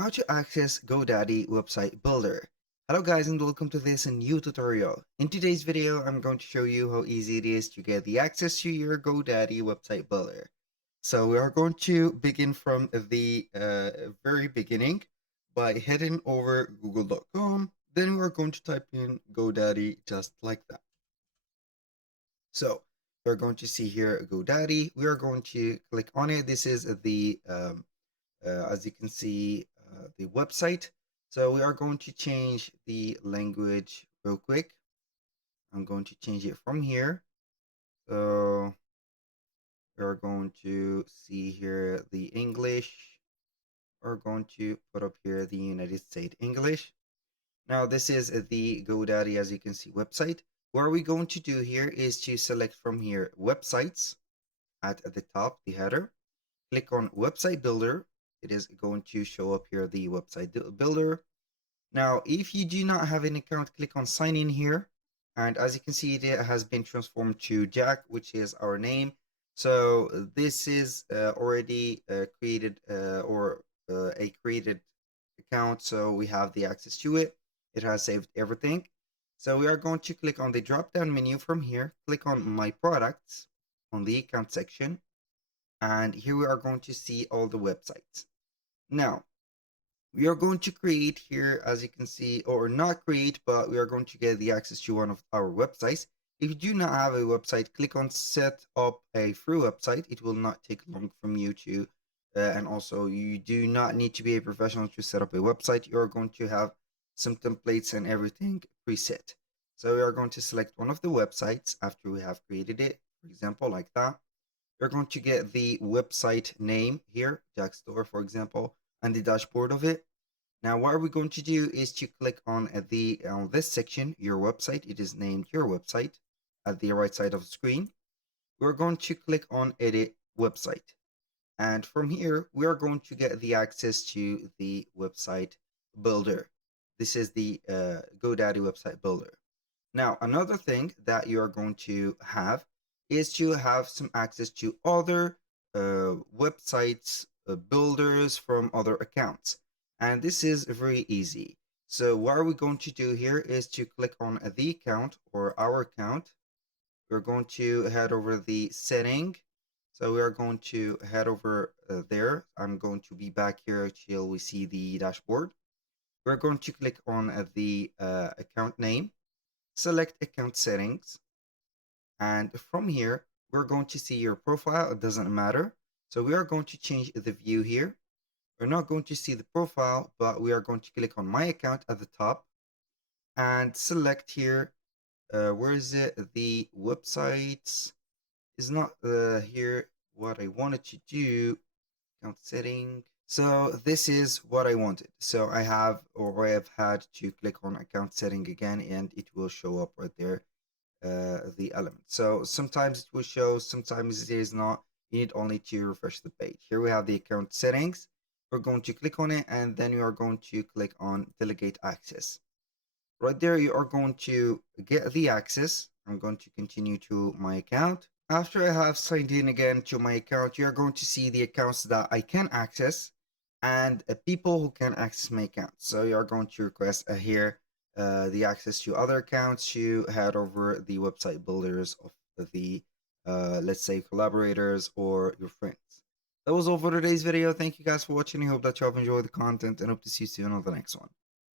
how to access Godaddy website builder. Hello guys and welcome to this new tutorial. In today's video, I'm going to show you how easy it is to get the access to your Godaddy website builder. So we are going to begin from the very beginning by heading over google.com. Then we are going to type in Godaddy just like that. So we're going to see here Godaddy. We are going to click on it. This is the as you can see, the website. So we are going to change the language real quick. I'm going to change it from here. So we're going to see here the English. We're going to put up here the United States English. Now this is the GoDaddy, as you can see, website. What we're going to do here is to select from here websites at the top, the header. Click on website builder. It is going to show up here the website builder. Now, if you do not have an account, click on sign in here. And as you can see, it has been transformed to Jack, which is our name. So this is already created or a created account. So we have the access to it. It has saved everything. So we are going to click on the drop down menu from here. Click on my products on the account section. And here we are going to see all the websites. Now, we are going to create here, as you can see, or not create, but we are going to get the access to one of our websites. If you do not have a website, click on set up a free website. It will not take long from you to, and also you do not need to be a professional to set up a website. You're going to have some templates and everything preset. So we are going to select one of the websites after we have created it, for example, like that. You're going to get the website name here, Jack Store, for example, and the dashboard of it. Now, what we're going to do is to click on this section, your website. It is named your website at the right side of the screen. We're going to click on edit website. And from here, we are going to get the access to the website builder. This is the GoDaddy website builder. Now, another thing that you are going to have is to have some access to other websites, builders from other accounts. And this is very easy. So what are we going to do here is to click on the account or our account. We're going to head over the setting. So we are going to head over there. I'm going to be back here till we see the dashboard. We're going to click on the account name. Select account settings, and from here we're going to see your profile. It doesn't matter, so we are going to change the view here. We're not going to see the profile, but we are going to click on my account at the top and select here where is it, the websites is not here what I wanted to do. Account setting. So this is what I wanted. So I have had to click on account setting again, and it will show up right there, the element. So sometimes it will show, sometimes it is not. You need only to refresh the page. Here we have the account settings. We're going to click on it, and then you are going to click on delegate access. Right there, you are going to get the access. I'm going to continue to my account. After I have signed in again to my account, you're going to see the accounts that I can access and people who can access my account. So you're going to request here the access to other accounts to head over the website builders of the, let's say, collaborators or your friends. That was all for today's video. Thank you guys for watching. I hope that you have enjoyed the content and hope to see you soon on the next one.